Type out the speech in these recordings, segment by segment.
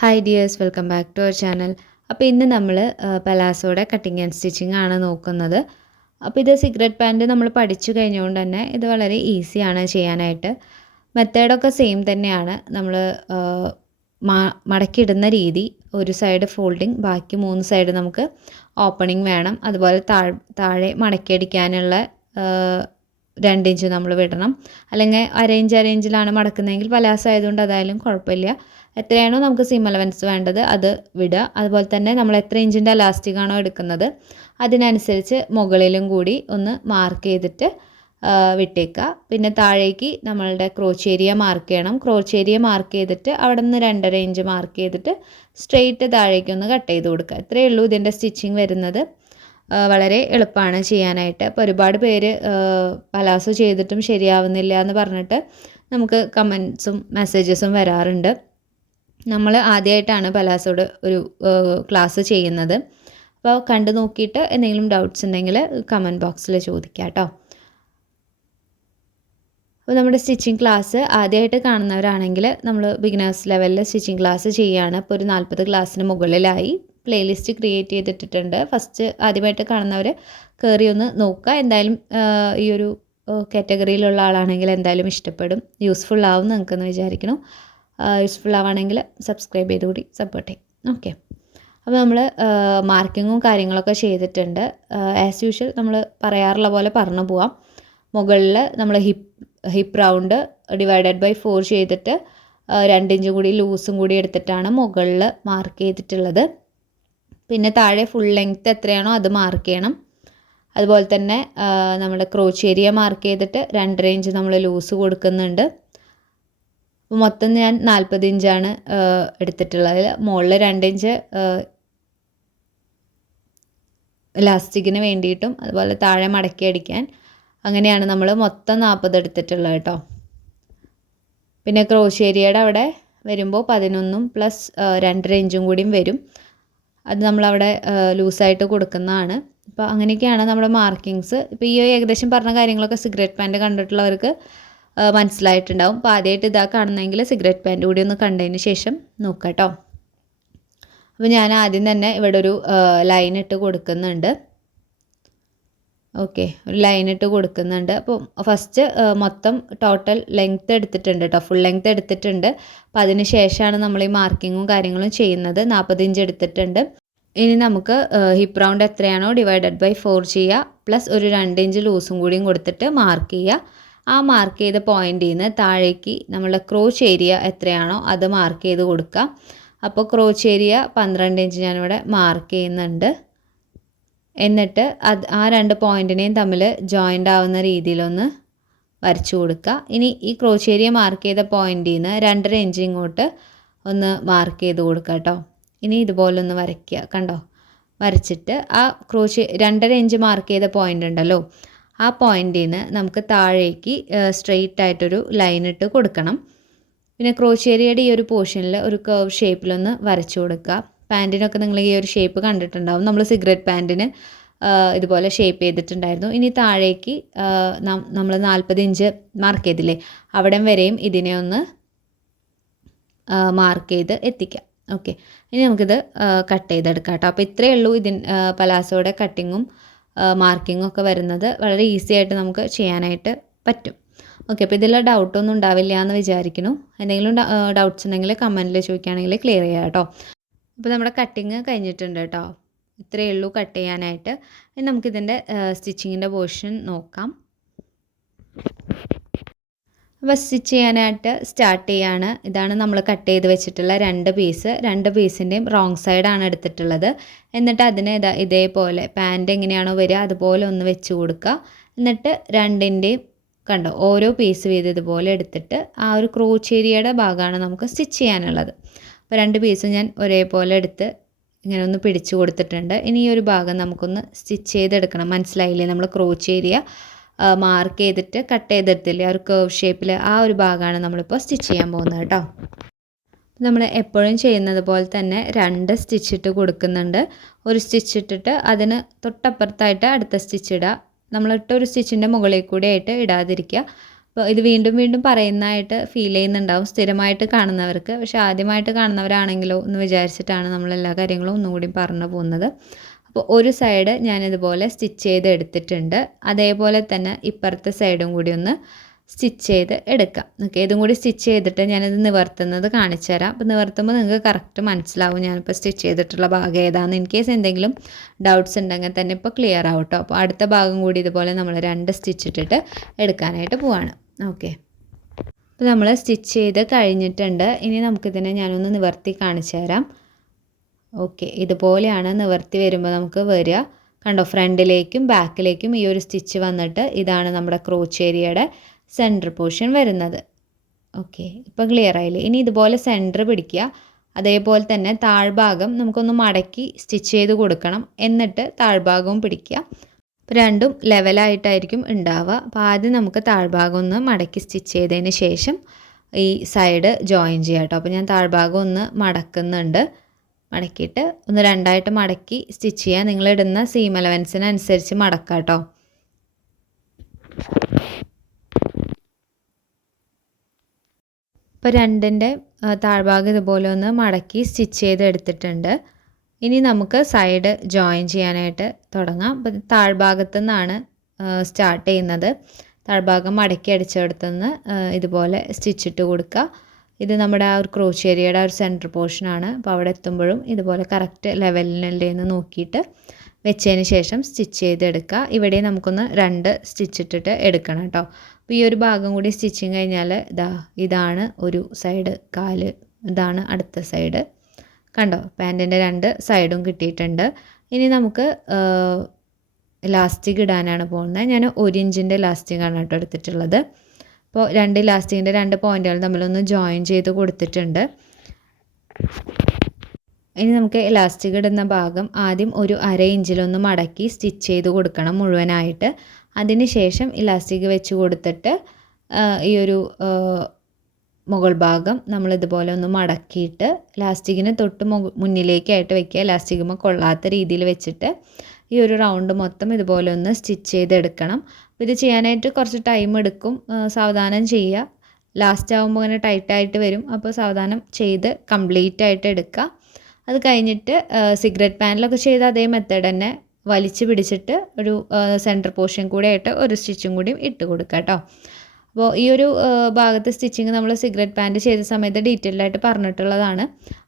Hi dears, welcome back to our channel. അപ്പോൾ ഇന്ന് നമ്മൾ പലാസോയുടെ കട്ടിങ് ആൻഡ് സ്റ്റിച്ചിങ് ആണ് നോക്കുന്നത്. അപ്പോൾ ഇത് സിഗരറ്റ് പാൻറ്റ് നമ്മൾ പഠിച്ചു കഴിഞ്ഞുകൊണ്ട് തന്നെ ഇത് വളരെ ഈസിയാണ് ചെയ്യാനായിട്ട്. മെത്തേഡൊക്കെ സെയിം തന്നെയാണ്. നമ്മൾ മടക്കിയിടുന്ന രീതി, ഒരു സൈഡ് ഫോൾഡിങ്, ബാക്കി 3 സൈഡ് നമുക്ക് ഓപ്പണിംഗ് വേണം. അതുപോലെ താഴെ മടക്കിയടിക്കാനുള്ള 2 ഇഞ്ച് നമ്മൾ വിടണം. അല്ലെങ്കിൽ അരയിഞ്ചിലാണ് മടക്കുന്നതെങ്കിൽ പലാസോ ആയതുകൊണ്ട് അതായാലും കുഴപ്പമില്ല. എത്രയാണോ നമുക്ക് സീം അലവൻസ് വേണ്ടത് അത് വിടുക. അതുപോലെ തന്നെ നമ്മൾ എത്ര ഇഞ്ചിൻ്റെ അലാസ്റ്റിക് ആണോ എടുക്കുന്നത് അതിനനുസരിച്ച് മുകളിലും കൂടി ഒന്ന് മാർക്ക് ചെയ്തിട്ട് വിട്ടേക്കുക. പിന്നെ താഴേക്ക് നമ്മളുടെ ക്രോച്ച് ഏരിയ മാർക്ക് ചെയ്യണം. ക്രോച്ച് ഏരിയ മാർക്ക് ചെയ്തിട്ട് അവിടെ നിന്ന് 2.5 ഇഞ്ച് മാർക്ക് ചെയ്തിട്ട് സ്ട്രെയിറ്റ് താഴേക്ക് ഒന്ന് കട്ട് ചെയ്ത് കൊടുക്കുക. ഇത്രയേ ഉള്ളൂ ഇതിൻ്റെ സ്റ്റിച്ചിങ് വരുന്നത്. വളരെ എളുപ്പമാണ് ചെയ്യാനായിട്ട്. അപ്പോൾ ഒരുപാട് പേര് പലാസോ ചെയ്തിട്ടും ശരിയാവുന്നില്ല എന്ന് പറഞ്ഞിട്ട് നമുക്ക് കമൻസും മെസ്സേജസും വരാറുണ്ട്. നമ്മൾ ആദ്യമായിട്ടാണ് പലാസോയുടെ ഒരു ക്ലാസ് ചെയ്യുന്നത്. അപ്പോൾ കണ്ടു നോക്കിയിട്ട് എന്തെങ്കിലും ഡൗട്ട്സ് ഉണ്ടെങ്കിൽ കമൻറ്റ് ബോക്സിൽ ചോദിക്കാം കേട്ടോ. അപ്പോൾ നമ്മുടെ സ്റ്റിച്ചിങ് ക്ലാസ് ആദ്യമായിട്ട് കാണുന്നവരാണെങ്കിൽ നമ്മൾ ബിഗിനേഴ്സ് ലെവലിൽ സ്റ്റിച്ചിങ് ക്ലാസ് ചെയ്യുകയാണ്. ഇപ്പോൾ ഒരു 40 ക്ലാസ്സിന് മുകളിലായി പ്ലേലിസ്റ്റ് ക്രിയേറ്റ് ചെയ്തിട്ടിട്ടുണ്ട്. ഫസ്റ്റ് ആദ്യമായിട്ട് കാണുന്നവർ കയറി ഒന്ന് നോക്കുക. എന്തായാലും ഈ ഒരു കാറ്റഗറിയിലുള്ള ആളാണെങ്കിൽ എന്തായാലും ഇഷ്ടപ്പെടും, യൂസ്ഫുൾ ആവും നിങ്ങൾക്കെന്ന് വിചാരിക്കണം. യൂസ്ഫുൾ ആവുകയാണെങ്കിൽ സബ്സ്ക്രൈബ് ചെയ്ത് കൂടി സപ്പോർട്ട് ചെയ്യും. ഓക്കെ, അപ്പോൾ നമ്മൾ മാർക്കിങ്ങും കാര്യങ്ങളൊക്കെ ചെയ്തിട്ടുണ്ട്. ആസ് യൂഷ്വൽ നമ്മൾ പറയാറുള്ള പോലെ പറഞ്ഞു പോവാം. മുകളിൽ നമ്മൾ ഹിപ്പ് റൗണ്ട് ഡിവൈഡഡ് ബൈ 4 ചെയ്തിട്ട് 2 ഇഞ്ചും കൂടി ലൂസും കൂടി എടുത്തിട്ടാണ് മുകളിൽ മാർക്ക് ചെയ്തിട്ടുള്ളത്. പിന്നെ താഴെ ഫുൾ ലെങ്ത്ത് എത്രയാണോ അത് മാർക്ക് ചെയ്യണം. അതുപോലെ തന്നെ നമ്മുടെ ക്രോച്ച് ഏരിയ മാർക്ക് ചെയ്തിട്ട് 2.5 ഇഞ്ച് നമ്മൾ ലൂസ് കൊടുക്കുന്നുണ്ട്. മൊത്തം ഞാൻ 40 ഇഞ്ചാണ് എടുത്തിട്ടുള്ളത്. മുകളിൽ 2 ഇഞ്ച് ഇലാസ്റ്റിക്കിന് വേണ്ടിയിട്ടും അതുപോലെ താഴെ മടക്കി അടിക്കാൻ, അങ്ങനെയാണ് നമ്മൾ മൊത്തം 40 എടുത്തിട്ടുള്ളത് കേട്ടോ. പിന്നെ ക്രോച്ച് ഏരിയയുടെ അവിടെ വരുമ്പോൾ 11 പ്ലസ് 2.5 ഇഞ്ചും കൂടിയും വരും. അത് നമ്മളവിടെ ലൂസായിട്ട് കൊടുക്കുന്നതാണ്. അപ്പോൾ അങ്ങനെയൊക്കെയാണ് നമ്മുടെ മാർക്കിങ്സ്. ഇപ്പോൾ ഈ ഏകദേശം പറഞ്ഞ കാര്യങ്ങളൊക്കെ സിഗരറ്റ് പാൻറ്റ് കണ്ടിട്ടുള്ളവർക്ക് മനസ്സിലായിട്ടുണ്ടാവും. അപ്പോൾ ആദ്യമായിട്ട് ഇതാ കാണുന്നതെങ്കിൽ സിഗരറ്റ് പാൻറ്റ് കൂടി ഒന്ന് കണ്ടതിന് ശേഷം നോക്കാം കേട്ടോ. അപ്പോൾ ഞാൻ ആദ്യം തന്നെ ഇവിടെ ഒരു ലൈൻ ഇട്ട് കൊടുക്കുന്നുണ്ട്. ഓക്കെ, ഒരു ലൈൻ ഇട്ട് കൊടുക്കുന്നുണ്ട്. അപ്പോൾ ഫസ്റ്റ് മൊത്തം ടോട്ടൽ ലെങ്ത്ത് എടുത്തിട്ടുണ്ട് കേട്ടോ, ഫുൾ ലെങ്ത്ത് എടുത്തിട്ടുണ്ട്. അപ്പോൾ അതിന് ശേഷമാണ് നമ്മൾ ഈ മാർക്കിങ്ങും കാര്യങ്ങളും ചെയ്യുന്നത്. 40 ഇഞ്ച് എടുത്തിട്ടുണ്ട്. ഇനി നമുക്ക് ഹിപ്പ് റൗണ്ട് എത്രയാണോ ഡിവൈഡഡ് ബൈ 4 ചെയ്യുക, പ്ലസ് ഒരു 2 ഇഞ്ച് ലൂസും കൂടിയും കൊടുത്തിട്ട് മാർക്ക് ചെയ്യുക. ആ മാർക്ക് ചെയ്ത പോയിന്റിൽ നിന്ന് താഴേക്ക് നമ്മളുടെ ക്രോച്ച് ഏരിയ എത്രയാണോ അത് മാർക്ക് ചെയ്ത് കൊടുക്കുക. അപ്പോൾ ക്രോച്ച് ഏരിയ 12 ഇഞ്ച് ഞാനിവിടെ മാർക്ക് ചെയ്യുന്നുണ്ട്. എന്നിട്ട് ആ 2 പോയിൻറ്റിനെയും തമ്മിൽ ജോയിൻ്റ് ആവുന്ന രീതിയിലൊന്ന് വരച്ചു കൊടുക്കുക. ഇനി ഈ ക്രോച്ച് ഏരിയ മാർക്ക് ചെയ്ത പോയിന്റിൽ നിന്ന് 2.5 ഇഞ്ച് ഇങ്ങോട്ട് ഒന്ന് മാർക്ക് ചെയ്ത് കൊടുക്കുക കേട്ടോ. ഇനി ഇതുപോലെ ഒന്ന് വരയ്ക്കുക, കണ്ടോ? വരച്ചിട്ട് ആ ക്രോച്ച് 2.5 ഇഞ്ച് മാർക്ക് ചെയ്ത പോയിൻ്റ് ഉണ്ടല്ലോ, ആ പോയിന്റിൽ നിന്ന് നമുക്ക് താഴേക്ക് സ്ട്രെയിറ്റ് ആയിട്ടൊരു ലൈൻ ഇട്ട് കൊടുക്കണം. പിന്നെ ക്രോച്ച് ഏരിയയുടെ ഈ ഒരു പോർഷനിൽ ഒരു കർവ് ഷേപ്പിലൊന്ന് വരച്ചു കൊടുക്കുക. പാൻറ്റിനൊക്കെ നിങ്ങൾ ഈ ഒരു ഷേപ്പ് കണ്ടിട്ടുണ്ടാവും. നമ്മൾ സിഗരറ്റ് പാൻറ്റിന് ഇതുപോലെ ഷേപ്പ് ചെയ്തിട്ടുണ്ടായിരുന്നു. ഇനി താഴേക്ക് നമ്മൾ 40 ഇഞ്ച് മാർക്ക് ചെയ്തില്ലേ, അവിടം വരെയും ഇതിനെ ഒന്ന് മാർക്ക് ചെയ്ത് എത്തിക്കാം. ഓക്കെ, ഇനി നമുക്കിത് കട്ട് ചെയ്തെടുക്കാം കേട്ടോ. അപ്പോൾ ഇത്രയേ ഉള്ളൂ പലാസോയുടെ കട്ടിങ്ങും മാർക്കിങ്ങും ഒക്കെ വരുന്നത്. വളരെ ഈസി ആയിട്ട് നമുക്ക് ചെയ്യാനായിട്ട് പറ്റും. ഓക്കെ, അപ്പോൾ ഇതിൽ ഡൗട്ടൊന്നും ഉണ്ടാവില്ല എന്ന് വിചാരിക്കുന്നു. എന്തെങ്കിലും ഡൗട്ട്സ് ഉണ്ടെങ്കിൽ കമൻറ്റിൽ ചോദിക്കുകയാണെങ്കിൽ ക്ലിയർ ചെയ്യാം കേട്ടോ. അപ്പോൾ നമ്മുടെ കട്ടിങ് കഴിഞ്ഞിട്ടുണ്ട് കേട്ടോ. ഇത്രയേ ഉള്ളൂ കട്ട് ചെയ്യാനായിട്ട്. ഇനി നമുക്കിതിൻ്റെ സ്റ്റിച്ചിങ്ങിൻ്റെ പോർഷൻ നോക്കാം. അപ്പോൾ സ്റ്റിച്ച് ചെയ്യാനായിട്ട് സ്റ്റാർട്ട് ചെയ്യാണ്. ഇതാണ് നമ്മൾ കട്ട് ചെയ്ത് വെച്ചിട്ടുള്ള 2 പീസ്. 2 പീസിൻ്റെയും റോങ് സൈഡാണ് എടുത്തിട്ടുള്ളത്. എന്നിട്ട് അതിനെ ഇതേപോലെ പാൻറ്റ് എങ്ങനെയാണോ വരിക അതുപോലെ ഒന്ന് വെച്ച് കൊടുക്കുക. എന്നിട്ട് 2ൻ്റെയും കണ്ടോ ഓരോ പീസ് വീതം ഇതുപോലെ എടുത്തിട്ട് ആ ഒരു ക്രോച്ച് ഏരിയയുടെ ഭാഗമാണ് നമുക്ക് സ്റ്റിച്ച് ചെയ്യാനുള്ളത്. അപ്പോൾ 2 പീസും ഞാൻ ഒരേപോലെ എടുത്ത് ഇങ്ങനെ ഒന്ന് പിടിച്ചു കൊടുത്തിട്ടുണ്ട്. ഇനി ഈ ഒരു ഭാഗം നമുക്കൊന്ന് സ്റ്റിച്ച് ചെയ്തെടുക്കണം. മനസ്സിലായില്ലേ? നമ്മൾ ക്രോച്ച് ഏരിയ മാർക്ക് ചെയ്തിട്ട് കട്ട് ചെയ്തെടുത്തില്ലേ ആ ഒരു കർവ് ഷേപ്പിൽ, ആ ഒരു ഭാഗമാണ് നമ്മളിപ്പോൾ സ്റ്റിച്ച് ചെയ്യാൻ പോകുന്നത് കേട്ടോ. നമ്മൾ എപ്പോഴും ചെയ്യുന്നത് പോലെ തന്നെ 2 സ്റ്റിച്ച് ഇട്ട് കൊടുക്കുന്നുണ്ട്. ഒരു സ്റ്റിച്ച് ഇട്ടിട്ട് അതിന് തൊട്ടപ്പുറത്തായിട്ട് അടുത്ത സ്റ്റിച്ച് ഇടുക. നമ്മളിട്ട ഒരു സ്റ്റിച്ചിൻ്റെ മുകളിൽ കൂടെ ആയിട്ട് ഇടാതിരിക്കുക. അപ്പോൾ ഇത് വീണ്ടും വീണ്ടും പറയുന്നതായിട്ട് ഫീൽ ചെയ്യുന്നുണ്ടാവും സ്ഥിരമായിട്ട് കാണുന്നവർക്ക്. പക്ഷേ ആദ്യമായിട്ട് കാണുന്നവരാണെങ്കിലോ എന്ന് വിചാരിച്ചിട്ടാണ് നമ്മളെല്ലാ കാര്യങ്ങളും ഒന്നുകൂടി പറഞ്ഞു പോകുന്നത്. അപ്പോൾ ഒരു സൈഡ് ഞാനിതുപോലെ സ്റ്റിച്ച് ചെയ്ത് എടുത്തിട്ടുണ്ട്. അതേപോലെ തന്നെ ഇപ്പുറത്തെ സൈഡും കൂടി ഒന്ന് സ്റ്റിച്ച് ചെയ്ത് എടുക്കാം. ഓക്കെ, ഇതും കൂടി സ്റ്റിച്ച് ചെയ്തിട്ട് ഞാനിത് നിവർത്തുന്നത് കാണിച്ചു തരാം. അപ്പോൾ നിവർത്തുമ്പോൾ നിങ്ങൾക്ക് കറക്റ്റ് മനസ്സിലാവും ഞാനിപ്പോൾ സ്റ്റിച്ച് ചെയ്തിട്ടുള്ള ഭാഗം ഏതാണെന്ന്. ഇൻ കേസ് എന്തെങ്കിലും ഡൗട്ട്സ് ഉണ്ടെങ്കിൽ തന്നെ ഇപ്പോൾ ക്ലിയർ ആവും കേട്ടോ. അപ്പോൾ അടുത്ത ഭാഗം കൂടി ഇതുപോലെ നമ്മൾ 2 സ്റ്റിച്ച് ഇട്ടിട്ട് എടുക്കാനായിട്ട് പോവാണ്. ഓക്കെ, അപ്പോൾ നമ്മൾ സ്റ്റിച്ച് ചെയ്ത് കഴിഞ്ഞിട്ടുണ്ട്. ഇനി നമുക്കിതിനെ ഞാനൊന്ന് നിവർത്തി കാണിച്ചു തരാം. ഓക്കെ, ഇതുപോലെയാണ് നിവർത്തി വരുമ്പോൾ നമുക്ക് വരിക. കണ്ടോ, ഫ്രണ്ടിലേക്കും ബാക്കിലേക്കും ഈ ഒരു സ്റ്റിച്ച് വന്നിട്ട് ഇതാണ് നമ്മുടെ ക്രോച്ച് ഏരിയയുടെ സെൻറ്റർ പോർഷൻ വരുന്നത്. ഓക്കെ, ഇപ്പോൾ ക്ലിയർ ആയില്ലേ? ഇനി ഇതുപോലെ സെൻറ്റർ പിടിക്കുക. അതേപോലെ തന്നെ താഴ്ഭാഗം നമുക്കൊന്ന് മടക്കി സ്റ്റിച്ച് ചെയ്ത് കൊടുക്കണം. എന്നിട്ട് താഴ്ഭാഗവും പിടിക്കുക. അപ്പോൾ രണ്ടും ലെവലായിട്ടായിരിക്കും ഉണ്ടാവുക. അപ്പോൾ ആദ്യം നമുക്ക് താഴ്ഭാഗം ഒന്ന് മടക്കി സ്റ്റിച്ച് ചെയ്തതിന് ശേഷം ഈ സൈഡ് ജോയിൻ ചെയ്യാം കേട്ടോ. അപ്പോൾ ഞാൻ താഴ്ഭാഗം ഒന്ന് മടക്കുന്നുണ്ട്. മടക്കിയിട്ട് ഒന്ന് 2ആയിട്ട് മടക്കി സ്റ്റിച്ച് ചെയ്യുക. നിങ്ങളിടുന്ന സീം അലവൻസിനനുസരിച്ച് മടക്കാം കേട്ടോ. ഇപ്പോൾ 2ൻ്റെ താഴ്ഭാഗം ഇതുപോലെ ഒന്ന് മടക്കി സ്റ്റിച്ച് ചെയ്ത് എടുത്തിട്ടുണ്ട്. ഇനി നമുക്ക് സൈഡ് ജോയിൻ ചെയ്യാനായിട്ട് തുടങ്ങാം. അപ്പോൾ താഴ്ഭാഗത്തു നിന്നാണ് സ്റ്റാർട്ട് ചെയ്യുന്നത്. താഴ്ഭാഗം മടക്കി അടിച്ചെടുത്തുനിന്ന് ഇതുപോലെ സ്റ്റിച്ചിട്ട് കൊടുക്കുക. ഇത് നമ്മുടെ ആ ഒരു ക്രോച്ച് ഏരിയയുടെ ആ ഒരു സെൻറ്റർ പോർഷനാണ്. അപ്പോൾ അവിടെ എത്തുമ്പോഴും ഇതുപോലെ കറക്റ്റ് ലെവലിനല്ലേ എന്ന് നോക്കിയിട്ട് വെച്ചതിന് ശേഷം സ്റ്റിച്ച് ചെയ്തെടുക്കുക. ഇവിടെ നമുക്കൊന്ന് 2 സ്റ്റിച്ച് ഇട്ടിട്ട് എടുക്കണം കേട്ടോ. അപ്പോൾ ഈ ഒരു ഭാഗം കൂടി സ്റ്റിച്ചിങ് കഴിഞ്ഞാൽ ഇതാണ് ഒരു സൈഡ് കാല്, ഇതാണ് അടുത്ത സൈഡ്. കണ്ടോ, പാൻറ്റിൻ്റെ 2 സൈഡും കിട്ടിയിട്ടുണ്ട്. ഇനി നമുക്ക് ഇലാസ്റ്റിക് ഇടാനാണ് പോകുന്നത്. ഞാൻ 1 ഇഞ്ചിൻ്റെ ഇലാസ്റ്റിക്കാണ് കേട്ടോ എടുത്തിട്ടുള്ളത്. അപ്പോൾ 2 ഇലാസ്റ്റിക്കിൻ്റെ 2 പോയിൻറ്റുകൾ തമ്മിലൊന്ന് ജോയിൻ ചെയ്ത് കൊടുത്തിട്ടുണ്ട്. ഇനി നമുക്ക് ഇലാസ്റ്റിക് ഇടുന്ന ഭാഗം ആദ്യം ഒരു 1/2 ഇഞ്ചിലൊന്ന് മടക്കി സ്റ്റിച്ച് ചെയ്ത് കൊടുക്കണം മുഴുവനായിട്ട്. അതിന് ശേഷം ഇലാസ്റ്റിക് വെച്ച് കൊടുത്തിട്ട് ഈ ഒരു മുകൾ ഭാഗം നമ്മളിതുപോലെ ഒന്ന് മടക്കിയിട്ട് ഇലാസ്റ്റിക്കിന് തൊട്ട് മുന്നിലേക്കായിട്ട് വെക്കുക. ഇലാസ്റ്റിക്കുമ്പോൾ കൊള്ളാത്ത രീതിയിൽ വെച്ചിട്ട് ഈ ഒരു റൗണ്ട് മൊത്തം ഇതുപോലെ ഒന്ന് സ്റ്റിച്ച് ചെയ്തെടുക്കണം. അപ്പോൾ ഇത് ചെയ്യാനായിട്ട് കുറച്ച് ടൈം എടുക്കും. സാവധാനം ചെയ്യുക. ലാസ്റ്റ് ആകുമ്പോൾ ഇങ്ങനെ ടൈറ്റായിട്ട് വരും. അപ്പോൾ സാവധാനം ചെയ്ത് കംപ്ലീറ്റ് ആയിട്ട് എടുക്കുക. അത് കഴിഞ്ഞിട്ട് സിഗരറ്റ് പാനിലൊക്കെ ചെയ്ത അതേ മെത്തേഡ് തന്നെ വലിച്ച് പിടിച്ചിട്ട് ഒരു സെൻറ്റർ പോർഷൻ കൂടെ ആയിട്ട് ഒരു സ്റ്റിച്ചും കൂടി ഇട്ട് കൊടുക്കുക കേട്ടോ. അപ്പോൾ ഈ ഒരു ഭാഗത്ത് സ്റ്റിച്ചിങ് നമ്മൾ സിഗരറ്റ് പാൻറ്റ് ചെയ്ത സമയത്ത് ഡീറ്റെയിൽഡ് ആയിട്ട് പറഞ്ഞിട്ടുള്ളതാണ്.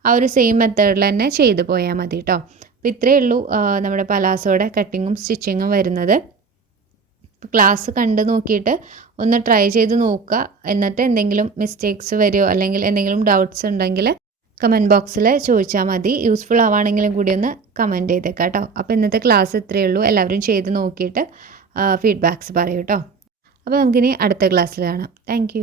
ആ ഒരു സെയിം മെത്തേഡിൽ തന്നെ ചെയ്ത് പോയാൽ മതി കേട്ടോ. അപ്പോൾ ഇത്രയേ ഉള്ളൂ നമ്മുടെ പലാസോയുടെ കട്ടിങ്ങും സ്റ്റിച്ചിങ്ങും വരുന്നത്. ഇപ്പോൾ ക്ലാസ് കണ്ട് നോക്കിയിട്ട് ഒന്ന് ട്രൈ ചെയ്ത് നോക്കുക. എന്നിട്ട് എന്തെങ്കിലും മിസ്റ്റേക്സ് വരുമോ അല്ലെങ്കിൽ എന്തെങ്കിലും ഡൗട്ട്സ് ഉണ്ടെങ്കിൽ കമൻറ്റ് ബോക്സിൽ ചോദിച്ചാൽ മതി. യൂസ്ഫുൾ ആവുകയാണെങ്കിലും കൂടി ഒന്ന് കമൻറ്റ് ചെയ്തേക്കാം കേട്ടോ. അപ്പോൾ ഇന്നത്തെ ക്ലാസ് ഇത്രയേ ഉള്ളൂ. എല്ലാവരും ചെയ്ത് നോക്കിയിട്ട് ഫീഡ്ബാക്ക്സ് പറയൂ കേട്ടോ. അപ്പോൾ നമുക്കിനി അടുത്ത ക്ലാസ്സിൽ കാണാം. താങ്ക്